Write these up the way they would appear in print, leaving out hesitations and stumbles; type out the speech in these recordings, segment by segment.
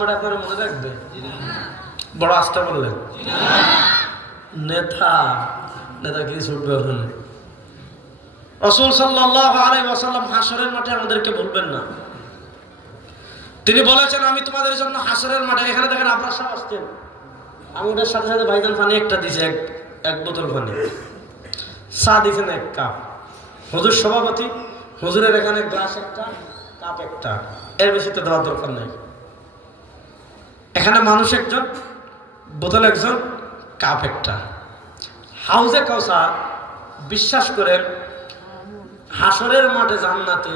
মাঠে আপনারা মনে রাখবে, বড় আস্থা বললেন নেতা নেতা কি ছুটবে ওখানে। রাসূল সাল্লাল্লাহু আলাইহি ওয়াসাল্লাম হাসরের মাঠে আমাদেরকে বলবেন না, তিনি বলেছেন আমি তোমাদের জন্য হাসরের মাঠে। এখানে দেখেন আপনারা সব আসছেন, আমাদের সাথে সাথে ভাইজান পানি একটা দিছে, এক বোতল পানি, চা দিছেন এক কাপ। হুজুর সভাপতি, হুজুরের এখানে গ্লাস একটা, কাপ একটা, এর বেশি তো দেওয়ার দরকার নাই। এখানে মানুষ একজন, বোতল একজন, কাপ একটা। হাউজে কাউসার বিশ্বাস করেন হাসরের মাঠে জান্নাতে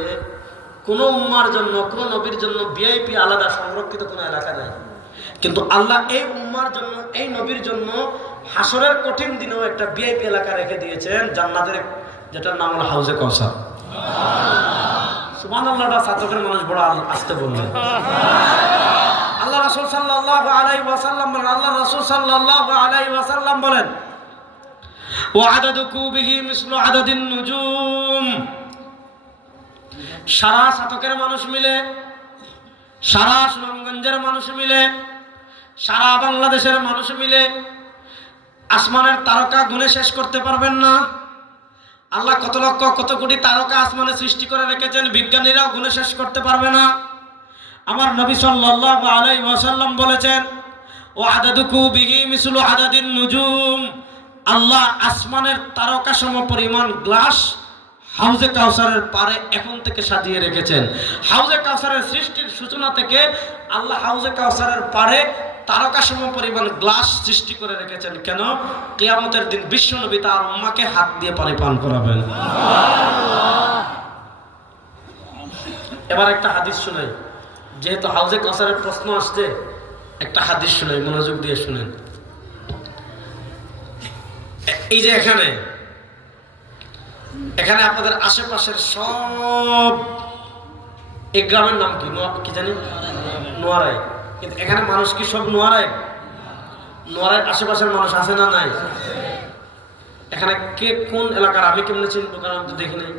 কোনো উম্মার জন্য, কোনো নবীর জন্য ভিআইপি আলাদা সংরক্ষিত কোনো এলাকা নাই, কিন্তু আল্লাহ এই উম্মার জন্য, এই নবীর জন্য হাসরের কঠিন দিনেও একটা ভিআইপি এলাকা রেখে দিয়েছেন জান্নাতের, যেটার নাম হলো হাউজে কাউসার। সুবহানাল্লাহটা ছাত্রদের মানুষ বড় আসতে বললেন। আল্লাহ রাসূল সাল্লাল্লাহু আলাইহি ওয়াসাল্লাম বলেন, আল্লাহ রাসূল সাল্লাল্লাহু আলাইহি ওয়াসাল্লাম বলেন ওয়া আদাদু কুবিহি মিসলু আদাদিন নুজুম। সারা শতকের মানুষ মিলে, সারা সুনামগঞ্জের মানুষ মিলে, সারা বাংলাদেশের মানুষ মিলে আসমানের তারকা গুণে শেষ করতে পারবেন না। আল্লাহ কত লক্ষ কত কোটি তারকা আসমানে সৃষ্টি করে রেখেছেন, বিজ্ঞানীরাও গুণে শেষ করতে পারবে না। আমার নবী সাল্লাল্লাহু আলাইহি ওয়াসাল্লাম বলেছেন ও আদাদু কুবিহি মিসলু আদাদিন নুজুম, আল্লাহ আসমানের তারকা সম পরিমাণ গ্লাস হাউজে কাউসারের পারে এখন থেকে সাজিয়ে রেখেছেন। হাউজে কাউসারের সৃষ্টির সূচনা থেকে আল্লাহ হাউজে কাউসারের পারে তারকা সম পরিমাণ গ্লাস সৃষ্টি করে রেখেছেন। কেন? কিয়ামতের দিন বিশ্ব নবী তার উম্মাকে হাত দিয়ে পানি পান করাবেন। এবার একটা হাদিস শুনাই, যেহেতু হাউজে কাউসারের প্রশ্ন আসছে, একটা হাদিস শুনাই, মনোযোগ দিয়ে শুনেন। এই যে এখানে আপনাদের আশেপাশের সব, এই গ্রামের নাম কি, কি জানি, নোয়ারাই, কিন্তু এখানে মানুষ কি সব নোয়ারাই? নোয়ারাই আশেপাশের মানুষ আছে না নাই? এখানে কে কোন এলাকার আমি কেমনে চিনবো, কারণ আমি তো দেখি নাই।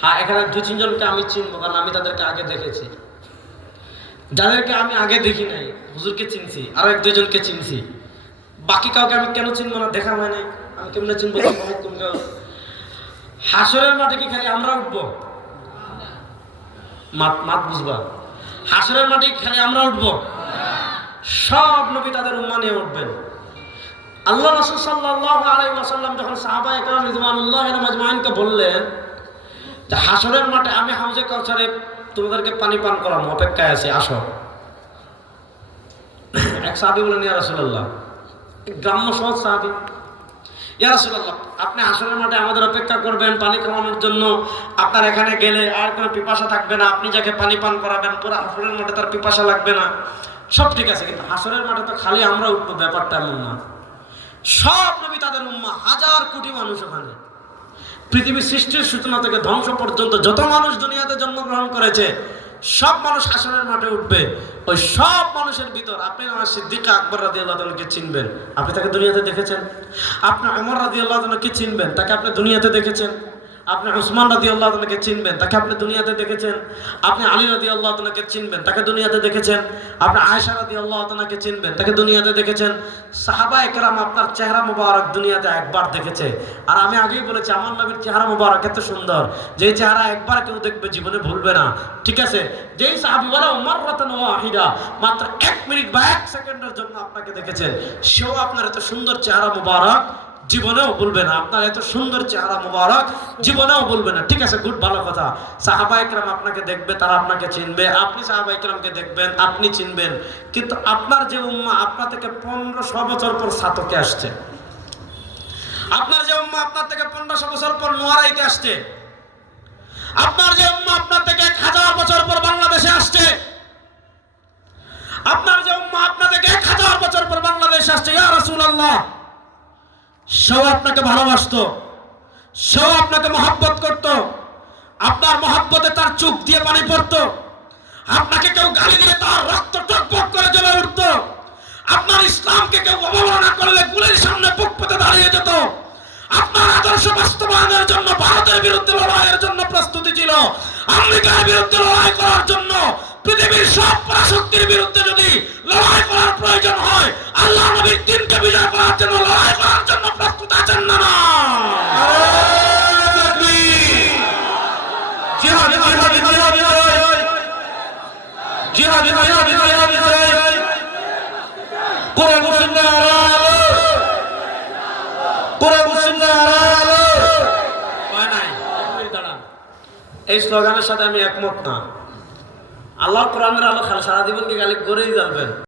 হ্যাঁ, এখানে 2-3 জনকে আমি চিনবো, কারণ আমি তাদেরকে আগে দেখেছি। যাদেরকে আমি আগে দেখি নাই, হুজুরকে চিনছি, আরো 1-2 জনকে চিনছি, বাকি কাউকে আমি কেন চিনবো না? দেখা হয় নাই, আমি কেমনে চিনবো? হাসরের মাঠে কি খালি আমরা উঠবো? মাত বুঝবা, হাসরের মাঠে খালি আমরা উঠবো? সব নবী তাদের উম্মাহ নিয়ে উঠবেন। আল্লাহ রাসূল সাল্লাল্লাহু আলাইহি ওয়াসাল্লাম যখন সাহাবায়ে কেরাম রিদওয়ানুল্লাহি আলাইহিম আজমাইনকে বললেন যে হাসরের মাঠে আমি হাউজে কাউসারে তোমাদেরকে পানি পান করাবো, অপেক্ষায় আছি, আসো। এক সাহাবী বলেন ইয়া রাসূলুল্লাহ, গ্রাম্য সহজ সাহাবী, ইয়া রাসূলুল্লাহ আপনি হাসরের মাঠে আমাদের অপেক্ষা করবেন পানি খাওয়ানোর জন্য, আপনার এখানে গেলে আর কোনো পিপাসা থাকবে না, আপনি যাকে পানি পান করাবেন পুরো হাসরের মাঠে তার পিপাসা লাগবে না, সব ঠিক আছে, কিন্তু হাসরের মাঠে তো খালি আমরা উঠবো, ব্যাপারটা এমন না। সব নবী তাদের উম্মাহ, 1000 কোটি মানুষ ওখানে, পৃথিবীর সৃষ্টির সূচনা থেকে ধ্বংস পর্যন্ত যত মানুষ দুনিয়াতে জন্মগ্রহণ করেছে সব মানুষ হাসরের মাঠে উঠবে। ওই সব মানুষের ভিতর আপনি আমার সিদ্দিক আকবর রাদিয়াল্লাহু তাআলাকে চিনবেন, আপনি তাকে দুনিয়াতে দেখেছেন। আপনি ওমর রাদিয়াল্লাহু তাআলাকে চিনবেন, তাকে আপনি দুনিয়াতে দেখেছেন। আপনি উসমান রাদিয়াল্লাহু তাআলাকে চিনবেন, তাকে আপনি দুনিয়াতে দেখেছেন। আপনি আলী রাদিয়াল্লাহু তাআলাকে চিনবেন, তাকে দুনিয়াতে দেখেছেন। আপনি আয়েশা রাদিয়াল্লাহু তাআলাকে চিনবেন, তাকে দুনিয়াতে দেখেছেন। সাহাবায়ে কেরাম আপনার চেহারা মুবারক দুনিয়াতে একবার দেখেছে। আর আমি আগেই বলেছি আমার নবীর চেহারা মুবারক এত সুন্দর, যে চেহারা একবার কেউ দেখবে জীবনে ভুলবে না। ঠিক আছে, যেই সাহাবী বলা উমাররাতান ওয়াহিদা, মাত্র 1 মিনিট বা 1 সেকেন্ডের জন্য আপনাকে দেখেছেন, সেও আপনার এত সুন্দর চেহারা মুবারক জীবনেও বলবে না, আপনার এত সুন্দর চেহারা মুবারক জীবনেও বলবে না। ঠিক আছে, গুড, ভালো কথা। সাহাবায়ে কেরাম আপনাকে দেখবে, তারা আপনাকে চিনবে, আপনি সাহাবায়ে কেরামকে দেখবেন, আপনি চিনবেন। কিন্তু আপনার যে উম্মাহ আপনার থেকে 1500 বছর পর সাতকে আসছে, আপনার যে উম্মাহ আপনার থেকে 1500 বছর পর নোয়ারাইতে আসছে, আপনার যে উম্মাহ আপনার থেকে 1000 বছর পর বাংলাদেশে আসছে, আপনার যে উম্মাহ আপনার থেকে 1000 বছর পর বাংলাদেশে আসছে, ইয়া রাসূলুল্লাহ সেও আপনাকে ভালোবাসতো, সেও আপনাকে মহব্বত করত, আপনার মহব্বতে তার চোখ দিয়ে পানি পড়তো, আপনাকে কেউ গালি দিয়ে তার রক্ত টকবক করে জ্বলে উঠত, আপনার ইসলামকে কেউ অবমাননা করলে গুলির সামনে বুক পেতে দাঁড়িয়ে যেত, আপনার আদর্শ বাস্তবায়নের জন্য ভারতের বিরুদ্ধে লড়াইয়ের জন্য প্রস্তুতি ছিল, আমেরিকার বিরুদ্ধে লড়াই করার জন্য, পৃথিবীর সব পরাশক্তির বিরুদ্ধে যদি জন্য লড়াই করার জন্য প্রস্তুত আছেন না? জিহাদি জিহাদি জিহাদি জিহাদি জিহাদি জিহাদি পুরো মুসলিমরা পুরো মুসলিমরা এই স্লোগানের সাথে আমি একমত না। আল্লাহর কোরআনের আলো সারা জীবনকে গালি করেই যাবেন।